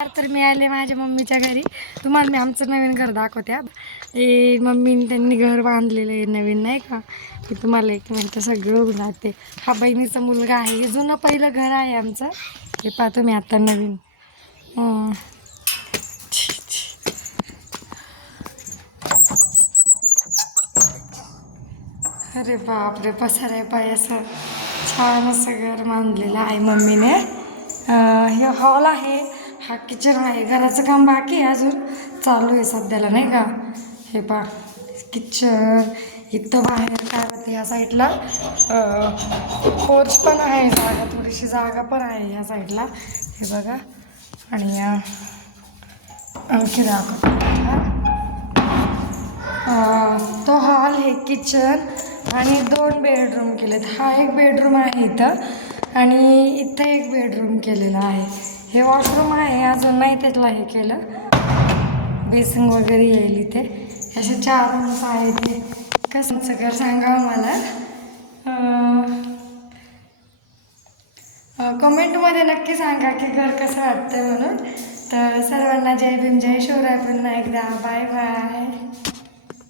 तर मी आले माझ्या मम्मीच्या घरी. तुम्हाला मी आमचं नवीन घर दाखवते. मम्मीने त्यांनी घर बांधलेलं आहे नवीन, नाही का. मी तुम्हाला एक मिनिट सगळं उघडते. हा बहिणीचा मुलगा आहे. हे जुनं पहिलं घर आहे आमचं. हे पाहतो मी आता नवीन. अरे बापरे, पसारे पाय असं छान असं घर बांधलेलं आहे मम्मीने. हे हॉल आहे, हा किचन आहे. घराचं काम बाकी आहे, अजून चालू आहे सध्याला, नाही का. हे पहा किचन. इथं बाहेर काय होते या साईडला पोर्च पण आहे, जागा थोडीशी जागा पण आहे या साईडला. हे बघा. आणि आणखी दाखवतो तो हॉल आहे, किचन आणि 2 बेडरूम केलेत. हा एक बेडरूम आहे इथं आणि इथं एक बेडरूम केलेला आहे. हे वॉशरूम आहे, अजून नाही त्यातला हे केलं. बेसिंग वगैरे येईल इथे. असे 4 रूम्स आहेत. ते कसं घर सांगावं मला. कमेंटमध्ये नक्की सांगा की घर कसं वाटतं म्हणून. तर सर्वांना जय भीम, जय शिवराय पुन्हा एकदा. Bye bye.